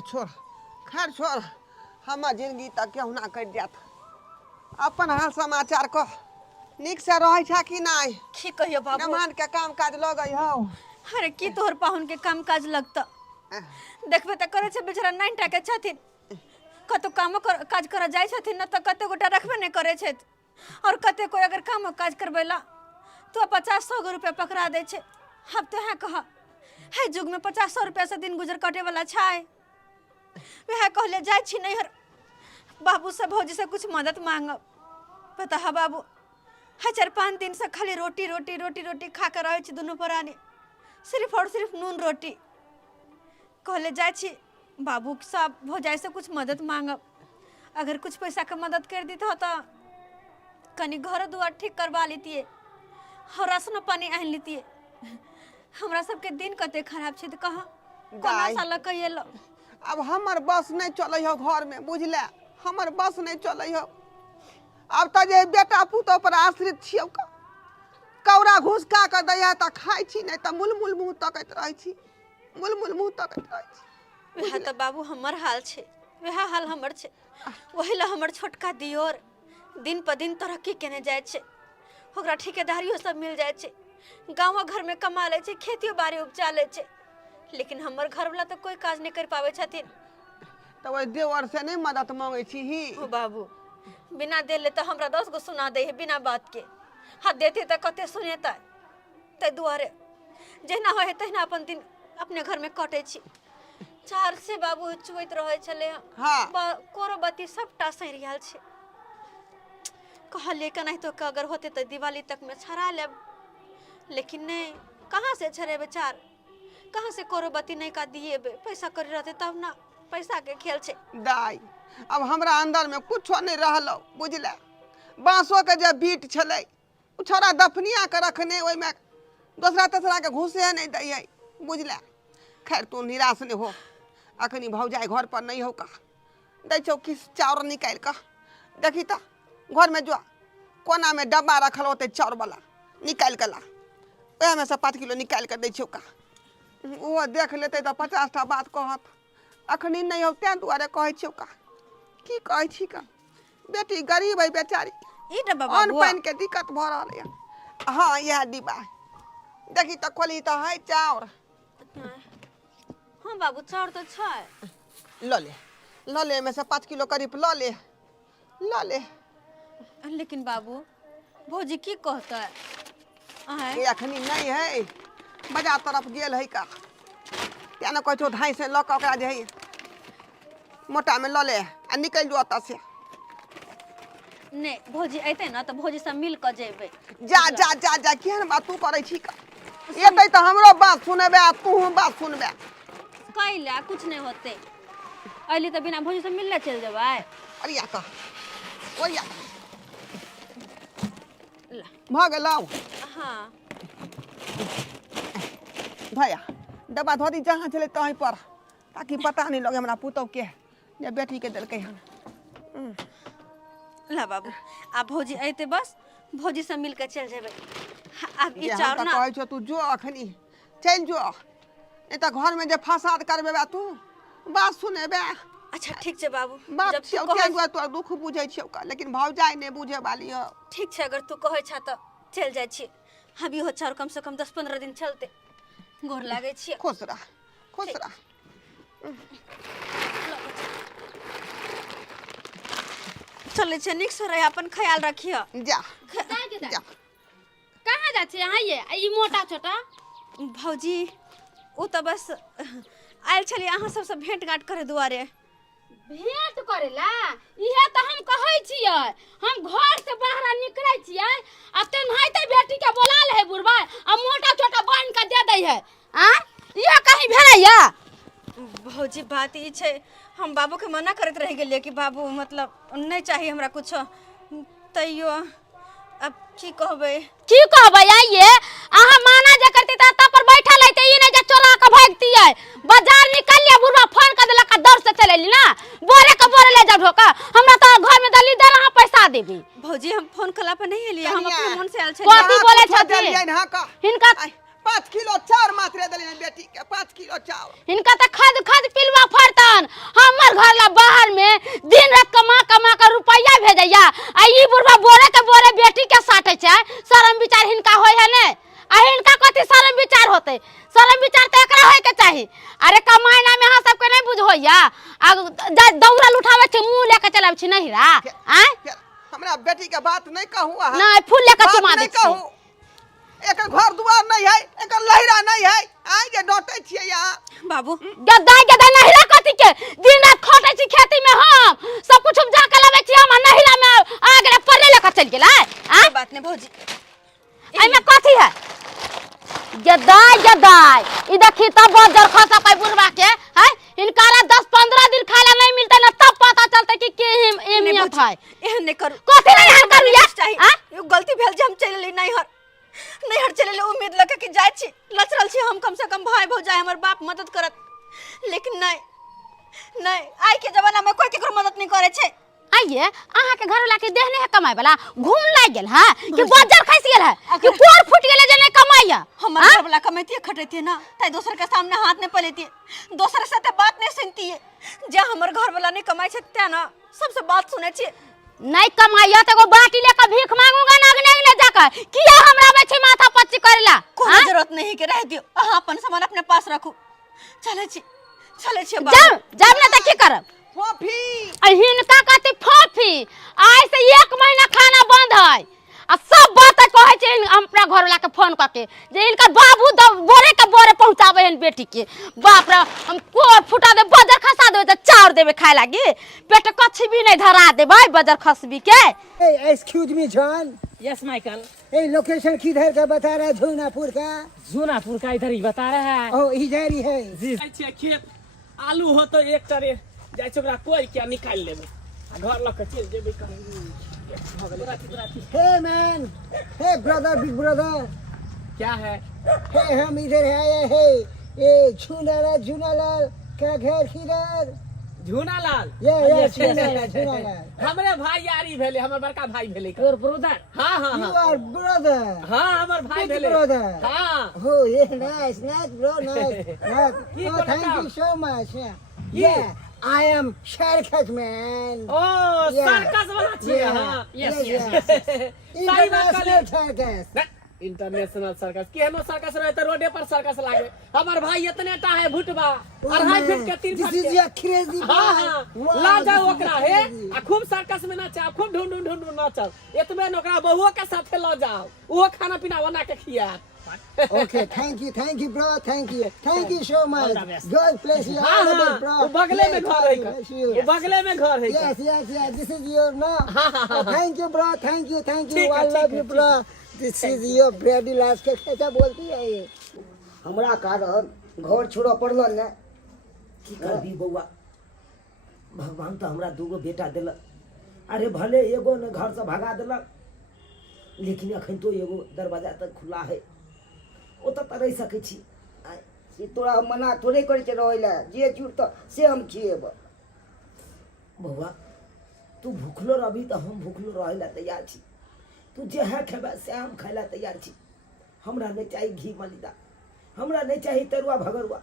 छोड़, हमार जिंदगी तक केहू ना कट जात। अपन हाल समाचार कह, निक से रहे छा कि नहीं? की कहियो बाबू, नमान के काम काज लगई हो। अरे की तोहर पाहुन के काम काज लगता? देखबे त करे छै बेचारा 9 टा के छथिन, कतो काम काज कर जाय छथिन न त कते गोटा रखबे नहीं करे छै, और कते कोई अगर काम काज करबेला तो 50-100 रुपया पकड़ा दे छै। अब तो है कहा है जुग में 50-100 रुपया से दिन गुजर कटे वाला छै। वह कहले जाय छी नैहर, बाबू से भौजी से कुछ मदद मांगब। पता है बाबू, है 4-5 दिन से खाली रोटी खा कर रहे छी दोनों प्राणी, सिर्फ और सिर्फ नून रोटी। कहले जाय छी बाबू साहब भौजाई से कुछ मदद मांगब, अगर कुछ पैसा के मदद कर दी तो कनी घर दुआर ठीक करवा लेतिए और राशन पानी आन लेतिए। हमरा सबके दिन कते खराब छै त कहा कोना साल कइलो। अब हमर बस नहीं चले हो घर में, बुझले? हमर बस नहीं चले हो। अब तो जे बेटा पुतहु पर आश्रित छियौ, कौड़ा घूस का कर दैया त खाई छी, नहीं त मुलमुल मुंह तकैत रहै छी, मुलमुल मुंह तकैत रहै छी। वह तो बाबू हमर हाल छै, वह हाल हमर छै। वही ला हमर छोटका दियोर दिन पर दिन तरक्की केने जाय छै, ओकरा ठेकेदारियो सब मिल जाय छै, गाँव घर में कमा ले छै, खेतियो बाड़ी उपजा ले छै। लेकिन हमर घर वाला तो कोई काज नहीं कर पावे छथिन। तो वही देवर से नहीं मदद मांगे छी ही? ओ बाबू, बिना देले तो हमरा 10 गो सुना दे है बिना बात के। हाथ देते तो कते सुनेता, ते दुआरे जहिना होय तहिना अपन दिन अपने घर में कटे छी। 4 से बाबू चुवैत रहे छले। हाँ। कोरो बत्ती सबटा सरियाल छै। कहले कनाहि तो अगर होते तो दिवाली तक में छड़ा लेब, लेकिन नहीं, कहाँ से छड़े बेचार, कहाँ से कोरो बत्ती नहीं का दिए पैसा कर रहते तब ना, पैसा के खेल छे। दाई अब हमरा अंदर में कुछो नहीं रहलो, बुझले? बांसो के जब बीट छले, उ छोरा दफनिया के रखने, ओइ में दूसरा तेसरा के घुसे नहीं दै, बुझले? खैर तू निराश नहीं हो, अखनी भौजाई घर पर नहीं हो का, दै छौ किस चाउर निकाल का, देखी त घर में जो कोना में डब्बा रखल होते चाउर वाला, निकाल के ला वह में से 5 किलो निकाल कर दै छियौ का वो देख लेते तो 50 टा बात कहत अखनी नहीं हो तें दुआरे कहै छियौ का की कहै छी का बेटी गरीब है बेचारी ई डब्बा अन्न बाबू पानि के दिक्कत भ रहल है हाँ यह डिब्बा देखी तो खोली तो है चाउर हाँ बाबू चाउर तो छै ल ले में से 5 किलो करीब ल ले लेकिन बाबू भौजी की कहता है ये अखनी नहीं है बाजार तरफ गेल है का क्या न कहै छौ धाई से ल के ओकरा जे है मोटा में ल ले आ निकल जो ओतऽ से नहीं भौजी अइते ना तो भौजी सब मिल के जेबै जा जा जा जा केहन बात तू करै छी का एतै तो हमरो बात सुनबे आ तू बात सुनबे कैला कुछ नहीं होते अइली तो बिना भौजी से मिलने चल जेबै अरिया का ओया ला भ गेलौ हाँ भैया डब्बा धोती जहाँ चले तहीं पर ताकि पता नहीं लगे हमरा पुतौ के जे बेटी के देलकै हन ला बाबू आ भौजी अइते बस भौजी से मिल के चल जेबै अब ई ये चाउर हम ना कहै छौ तू जो अखनी चल जो नहीं तो घर में जे फसाद करबे बा तू बात सुनेबे अच्छा ठीक छै बाबू बात जब छियौ तू कहै के तोर दुख बुझै छियौ का लेकिन भौजाई नहीं बुझे वाली हो ठीक छै अगर तू कहै छ त चल जाइ छी अभी हो चाउर कम से कम 10-15 दिन चलते गोर लागै छी खुश रह चले छै निक से रह अपन ख्याल रखियो जा जा कहाँ जा छी अहाँ ये ई मोटा छोटा भौजी ओ तो बस आयल छली अहाँ सबसे भेंट घाट करे दुआरे भेंट करेला इहे तो हम कहै छियै हम घर से बाहर निकलै छियै आ तेनाहिते बेटी के बोला ले है बुढ़वा आ मोटा छोटा बांध के दे दै है आ ये कहीं भेलैया भौजी बात ई छै हम बाबू के मना करत रह गेलिए कि बाबू मतलब नहीं चाहिए हमरा कुछो तैयो अब की कहबै आइए अहाँ माना जे करती त तब पर बैठल है त ई नहीं जे चोरा के भागती है बाजार निकलिए बुढ़वा फोन कर देलक दौड़ से चलेली ना बोरे के बोरे ले जा ढोका हमरा तो घर में दली दे रहा पैसा देबी भौजी हम फोन कला पे नहीं एलिए हम अपने मन से आयल छै कथी बोले छथि हिनका 5 किलो चाउर मात्र देलिए बेटी के 5 किलो चाउर हिनका त खद पिलवा फरतन हमर घर ला बाहर में दिन रात कमा के रुपया भेजैया आ ई बुढ़वा बोरे के बोरे बेटी के साटे छै शरम विचार हिनका होय है ने आ हिनका कथी शरम विचार होते शरम विचार त एकरा होय के चाही अरे कमाइना में अहाँ सब के नहीं बुझ होइया आ दौड़ल उठावे छै मुंह लेके चलावे छै नहिरा आ हमरा बेटी के बात नहीं कहू नहीं फूल लेके चुमा दे छी एक घर दुआर नहीं है एक लहिरा नहीं है आई जे डटे छियै यहाँ बाबू गद्दा नहिरा कथी के दिन रात खटे छी खेती में हम सब कुछ उपजा के लावे छी हम नहिरा में आगे पल्ले लेके चल गेलै आ बात नहीं भौजी आई में कथी है गद्दाई ई देखी तब बजर खसा कोई बुढ़वा के है इनकारा 10-15 दिन खाला नहीं मिलते ना तब पता चलते कि के एहमियत है एहन नहीं करू कथी नहीं हर करू या यो गलती भेल जे हम चलली नहीं हर चले उम्मीद लगे कि जाय छी लचरल छी हम कम से कम भाई भौजाई हमर बाप मदद करत लेकिन नहीं आई के जमाना में कोई केकरो मदद नहीं करे छे आइए अहाँ के घर वाला के देहने है कमाई वाला घूम लाग गेल है कि बजर खस गेल है कि पोर फुट गेल जे नहीं कमाइया हमर घर वाला कमाइती खटैती ना ताई दोसर के सामने हाथ नहीं पलेती दोसर से ते बात नहीं सुनती है जे हमर घर वाला नहीं कमाई छै त ना सबसे बात सुने छी नहीं कमाइया त एगो बाटी लेके भीख मांगूंगा नगने जाकर किया हमरा में छै माथा पच्ची करेला कोई जरूरत नहीं के रह दियो अहाँ अपन सामान अपने पास रखू चले छी जब ना त की करब फोफी हिनका कथी फोफी आज से 1 महीना खाना बंद है आ सब बात कहै छै अपना घर वाला के फोन करके जे इनका बाबू बोरे के बोरे पहुंचावे हन बेटी के बाप रे हम कोर फुटा दे बजर खसा दे त चाउर देबे खाए लागी पेट कछि भी नहीं धरा देबै बजर खसबी के excuse me John yes Michael ये लोकेशन किधर का बता रहा है झूनापुर का जूनापुर का इधर ही बता रहा है ओ इधर ही है जी खेत आलू हो तो एक तरह जाय छै ओकरा कोइ के निकाल लेबै आ घर लक चल जेबै हे मैन हे ब्रदर बिग ब्रदर क्या है हे हम इधर आए हैं ये झूनालाल का घर किधर झूनालाल Yes, Jhunalal. हमरे भाई यारी भेले, हमर बड़का भाई भेले का। Your brother. हाँ हाँ You हाँ are brother. हाँ हमर भाई Big भेले। brother. हाँ Oh, yeah, nice, bro, nice. He Oh, gonna thank come. you so much. He- Yeah, I am circus man. ओ Yeah. सर्कस वाला छिए। Yeah. हाँ Yes, yes yes. सही बात International कहली। circus. इंटरनेशनल सर्कस केहनो सर्कस रहे तो रोडे पर सर्कस लागे। हमर भाई इतने टा है भुटबा, Oh, 2.5 man. फीट के 3 This फीट is के। your crazy boy. हाँ हाँ Wow, ला this जाओ is ओकरा है crazy. आ खूब सर्कस में नाचा, खूब ढूंढ नाचल। एतबे न ओकरा बहुओ के साथे ल जाओ, वो खाना पीना बना के खिया। Okay, thank you, bro. Thank you so much. All the best. God bless you. हाँ All the हाँ best, bro. वो बगले में Yes, घर है God का। bless you. वो बगले में घर है का। Yes. This is your no. हाँ। Thank you, bro. Thank you. ठीक I है, love ठीक है, you, bro. This is your bready last के कैसा बोलती है ये? हमरा कारण घर छोड़ो पड़लो ने की करबी बउआ, भगवान तो हमरा दूगो बेटा दिलक। अरे भले एगो ने घर से भगा दिलक, लेकिन अखन तो एगो दरवाजा तक खुला है, ओ तो रह सकै छी। से तोरा हम मना थोड़े करे छै रहै ले, जे चूर तो से हम खिएब। बउआ तू भूखलो रहबी तो हम भूखलो रहे ला तैयार छी। तू जे है खेबा से हम खाय ला तैयार छी। हमरा नहीं चाहिए घी मलिदा, हमरा नहीं चाहिए तरुआ भगरुआ।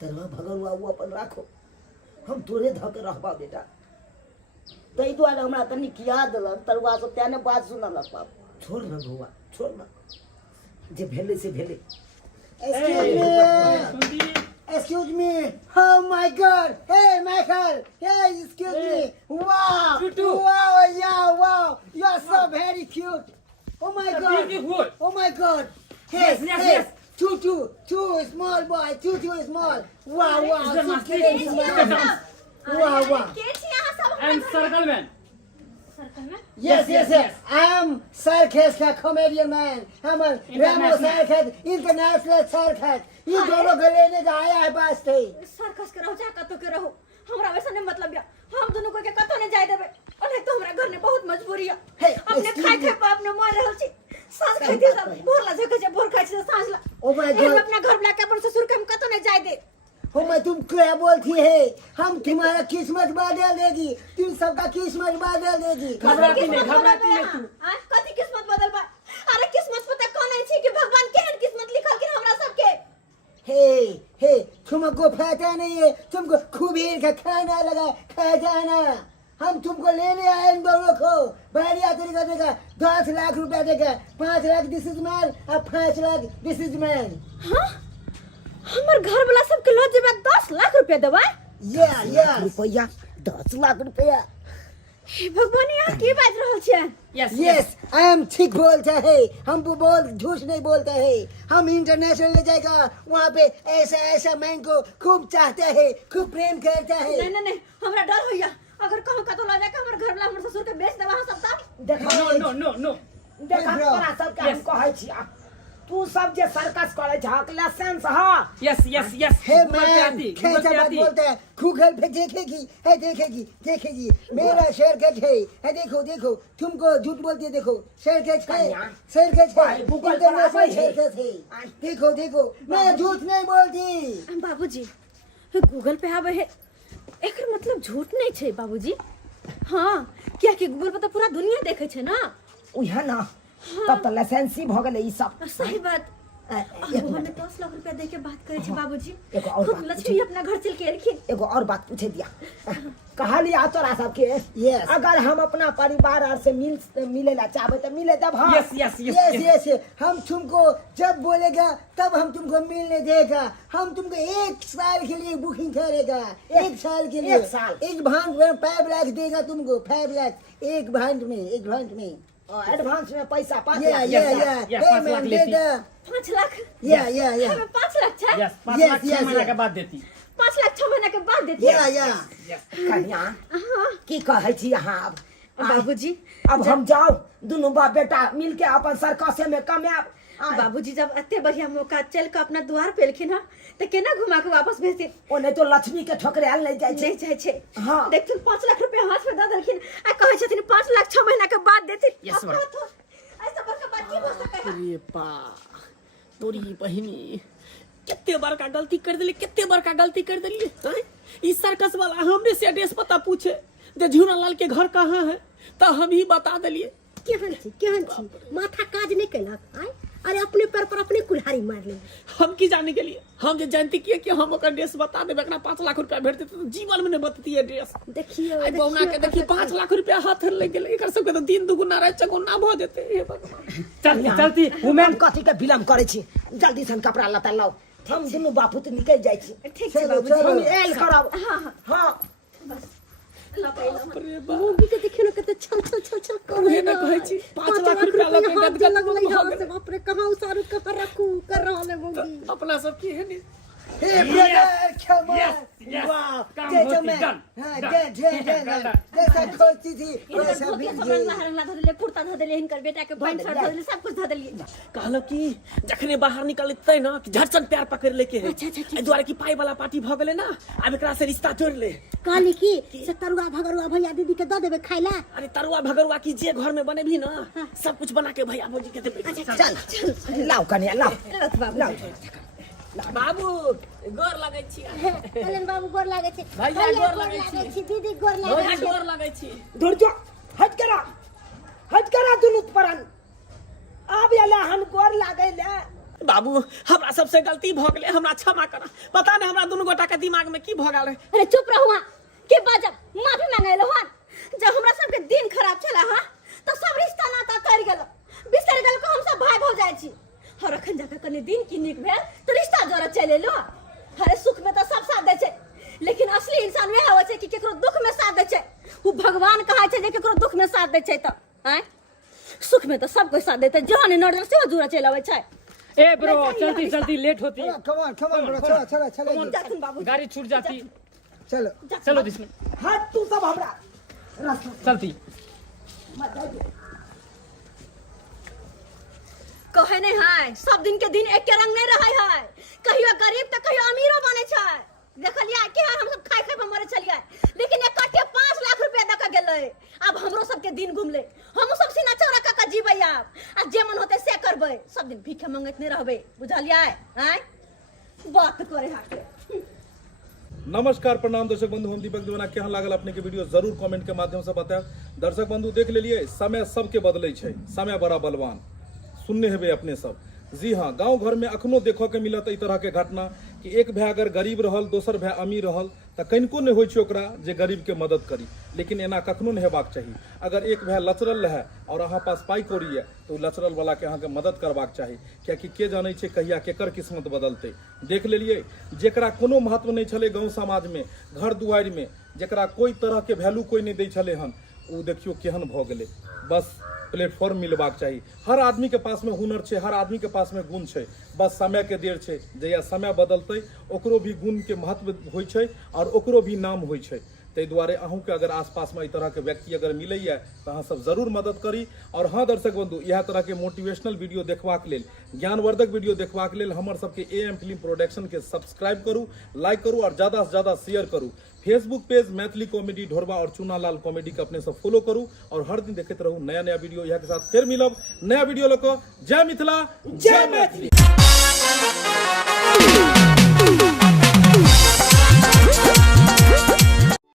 तरुआ भगरुआ वो अपन राखो, हम तोरे धक रहबा बेटा। ताहि दुआरे हमरा तनी किया देलक तरुआ से तेने बात सुनलक बाप। छोड़ ना बउआ, छोड़ ना, जे भेले से भेले। Excuse me. Oh my God. Hey, Michael. Hey, excuse me. Wow. Wow. Yeah. Wow. You are so very cute. Oh my God. Beautiful. Oh my God. Hey, Yes. hey. Two small boy. Two small. Wow. So cute. Wow. के छी अहाँ सब And circle man. Circle में? Yes. I'm circus का comedian man. I'm a Ramo circus, international circus. ये दोनों को लेने का आया है पास थे. सर्कस के रहो चाहे कतो के रहो, हमरा वैसा नहीं मतलब या। हम दोनों को के कतो नहीं जाय देबे। और नहीं तो हमरा घर में बहुत मजबूरी है। Hey, अपने excuse खाए me. थे पर अपने मार रहल छी। सांस खाइते सब भोर ला जके भोर खाइ छी सांस ला। Oh my फिर God. अपना घर बुला के अपन ससुर के हम कतो नहीं जाय दे। हो मैं तुम क्या बोलती है? हम तुम्हारा किस्मत बदल देगी, तुम सबका किस्मत बदल देगी. घबराती नहीं तू। हां कथी किस्मत बदल बा? अरे किस्मत पता कौन है छी कि भगवान केहन किस्मत लिखल कि हमरा सबके। हे, तुमको पता नहीं है, तुमको खूब हीर का खाना लगा, खा जाना. हम तुमको लेने आए इन दोनों को. बढ़िया तरीका देगा, 10 लाख रुपया देगा, 5 लाख दिस इज मैन, और 5 लाख दिस इज मैन. हां हमर घर वाला सबके लॉज में 10 लाख रुपया देबा। या. रुपया 10 लाख रुपया। हे भगवान यहाँ की बात रहल छै? यस आई एम ठीक बोलता है. हम बोल झूठ नहीं बोलते हैं. हम इंटरनेशनल ले जाएगा, वहाँ पे ऐसा मैन को खूब चाहते हैं, खूब प्रेम करता है. नहीं हमरा डर होइया। अगर कहूं कतो ला जाके हमर घर वाला हमर ससुर के बेच देबा हम सब तब। देखा No. देखा तोरा सबके हम कहै छी। तू सब जे सर्कस करे छहक लाइसेंस हा। Yes. हे मैन कैसा बात बोलता है? गूगल पे देखेगी मेरा सर्कस है. देखो तुमको झूठ बोलती है. देखो सर्कस है. गूगल पर आ इंटरनेशनल गई है। सर्कस है. देखो मैं झूठ नहीं बोलती. बाबूजी गूगल पे आवे है, एकर मतलब झूठ नहीं छै बाबूजी। हां क्या कि गूगल पे तो पूरा दुनिया देखे छै ना। उहे ना, तब तो लाइसेंसी भ गेलै ई सब। सही बात। हमें 10 लाख रुपया दे के बात करे छै बाबूजी। एगो और खुद बात लक्ष्मी अपना घर चल के एलखिन। एगो और बात पूछे दिया। कहलिया तोरा सबके, Yes. अगर हम अपना परिवार आर से मिले ला चाहबे तो मिले तब हाँ। Yes. हम तुमको जब बोलेगा तब हम तुमको मिलने देगा. हम तुमको 1 साल के लिए बुकिंग करेगा. 1 साल के लिए. 1 साल. एक भांड में 5 लाख देगा तुमको. 5 लाख एक भांड में. एडवांस में पैसा 5 या लाख। Yeah, 5 लाख लेती. 5 लाख। या. हमें 5 लाख छै। 5 Yes, लाख yes, 6 महीना yes. के बाद देती। 5 लाख 6 महीना के बाद देती। या. कन्या की कहै छी अहाँ? अब बाबूजी अब हम जाओ दुनू बाप बेटा मिलके अपन सर्कसे में कमाब। बाबूजी जब अत्ते बढ़िया मौका चल के अपना द्वार पे एलखिन हँ तो केना घुमा के वापस भेजते? ओ नहीं तो लक्ष्मी के ठोकरायल नहीं जाय छै। नहीं जाय छै। हाँ। देखथिन 5 लाख रुपया हाथ में दे देलखिन आ कहै छथिन 5 लाख 6 महीना के बाद देथिन। Yes, madam. ऐसा बड़का बात की हो सकै है? अरे बा तोरी बहिनी कितने बड़का गलती कर दिली, कितने बड़का गलती कर दिली। इस सर्कस वाला हमने से एड्रेस पता पूछे जे झूना लाल के घर कहाँ है, तो हम ही बता दिलिए। केहन छी माथा काज नहीं कैलक आय अरे अपने पैर पर अपने कुल्हाड़ी मार ले। हम की जाने के लिए हम जे जानती किए कि हम ओकर एड्रेस बता देबे, एकरा 5 लाख रुपया भेट देते तो जीवन में नहीं बतती एड्रेस। देखियो आई बौना के देखिए 5 लाख रुपया हाथ ले गेले, एकर सब के तो दिन दुगुना रात चगुना भ जेते। हे भगवान चलती वुमेन कथी के विलम्ब करे छी, जल्दी से कपड़ा लता लाओ, हम दुनू बापू तो निकल जाय छी। ठीक छै चलो बाबूजी। चलो हम एल करब। हाँ हाँ अरे बा मूवी के देखियो ना कते छल उहे ना कहै छी 5 लाख रुपया लगे गदगद लगलै भ हां गेल। से बाप रे कहां उसारू कहां रखू कर रहल है मूवी। अपना सब की है नी हे ब्रदर come on yes, वाह काम जय होती, जय done, हाँ done, जय जैसा खोजती थी वैसा इनकर बिक सामान गई। लहरला धऽ देले, कुर्ता धऽ देले, हिनकर बेटा के पैंट शर्ट धऽ देले, सब कुछ धऽ देलिए। कहलो कि जखने बाहर निकलते ना कि झटसन पैर पकड़ लेके है। एहि द्वारे कि पाई वाला पार्टी भ गेले ना, अब एकरा से रिश्ता जोड़ ले। कहली की से तरुआ भगरुआ भैया दीदी के द देबे खाइ ला। अरे तरुआ भगरुआ की जे घर में बने भी ना, सब कुछ बना के भैया भौजी के देबे। चल लाओ कन्या लाओ लाओ। बाबू गोर लगै छी, कल्याण बाबू गोर लागे छै, भैया गोर लागै छी। दीदी गोर भैया लागे छै। गोर लगै छी। दूर जा, हट करा दुनू परन। अब एला हम गोर लागे ले। बाबू हमरा सबसे गलती भ गेले, हमरा क्षमा करा। पता नहीं हमरा दुनू गोटा के दिमाग में की भ गेल है। अरे चुप रहुआ के बाजब, माफी मांगे लो हन। जब हमरा सब के दिन खराब चला हां तो सब रिश्ता नाता कर गेल, बिसर गेल को हम सब भाई हो जाय छी। हर अखन जाके कने दिन की निक भेल तो रिश्ता जोड़ा चले लो। हरे सुख में तो सब साथ दे छै, लेकिन असली इंसान वह होय छै कि केकरो दुख में साथ दे छै। वो भगवान कहा छै जे केकरो दुख में साथ दे छै त हैं, सुख में तो सब कोई साथ देते, जहां नजर से जोड़ा चले आवे छै। ए ब्रो जल्दी लेट होती है, come on bro चलो जाथुन बाबू गाड़ी छूट जाती। चलो चलो बिस्मिल हट तू सब हमरा रास्ता चलती। कहे नहीं है सब दिन के दिन एक के रंग नहीं रहे है, कहियो गरीब तो कहियो अमीरो बने छै। देखलिए कि हम सब खाइ खाइ पे मरे छलिए, लेकिन इकट्ठे 5 लाख रुपया दे के गेलै। अब हमरो सब के दिन घुमले, हम सब सीना चौड़ा का जीबै। अब जे मन होते से करबै, सब दिन भीखे मांगत नहीं रहबै, बुझलिए हैं। बात करे हाके। नमस्कार प्रणाम दर्शक बंधु, हम दीपक दीवाना। केहन लागल अपने के वीडियो जरूर कमेंट के माध्यम से बताएब। दर्शक बंधु देख लेलिए, समय सबके बदलै छै, समय बड़ा बलवान। सुनने हेबे अपने सब। जी हाँ, गांव घर में अखनो देखो के मिलत ई तरह के घटना कि एक भाई अगर गरीब रहल, दोसर भाई अमीर रहल तो कनिको नहीं होइ छै ओकरा जे गरीब के मदद करी। लेकिन एना कखनो नहीं हेबाक चाही। अगर एक भाई लचरल रहे और अहाँ पास पाई कौड़ी है तो लचरल वाला के अहाँ के मदद करबाक चाही, कियाकि के जाने छै कहिया केकर किस्मत बदलते। देख लेलिए, जेकरा कोनो महत्व नहीं छले गाँव समाज में, घर दुआरि में, जेकरा कोई तरह के वैल्यू कोई नहीं दै छले हन, उ देखियो केहन भ गेले। बस प्लेटफॉर्म मिलबाक चाही। हर आदमी के पास में हुनर छै, हर आदमी के पास में गुण छै, बस समय के देर छै। जहिया समय बदलते ओकरो भी गुण के महत्व होइ छै और ओकरो भी नाम होइ छै। ताहि दुआरे अहूँ के अगर आसपास में ई तरह के व्यक्ति अगर मिलैया तो अहाँ सब जरूर मदद करी। और हाँ दर्शक बंधु, यह तरह के मोटिवेशनल वीडियो देखबाक लेल, ज्ञानवर्धक वीडियो देखबाक लेल हमर सबके AM फिल्म प्रोडक्शन के सब्सक्राइब करू, लाइक करू और ज्यादा से ज्यादा शेयर करू। फेसबुक पेज मैथिली कॉमेडी ढोरबा और चूनालाल कॉमेडी के अपने सब फॉलो करू और हर दिन देखते रहू नया नया वीडियो। यहाँ के साथ फिर मिलब नया वीडियो लेकर। जय मिथिला, जय मैथिली।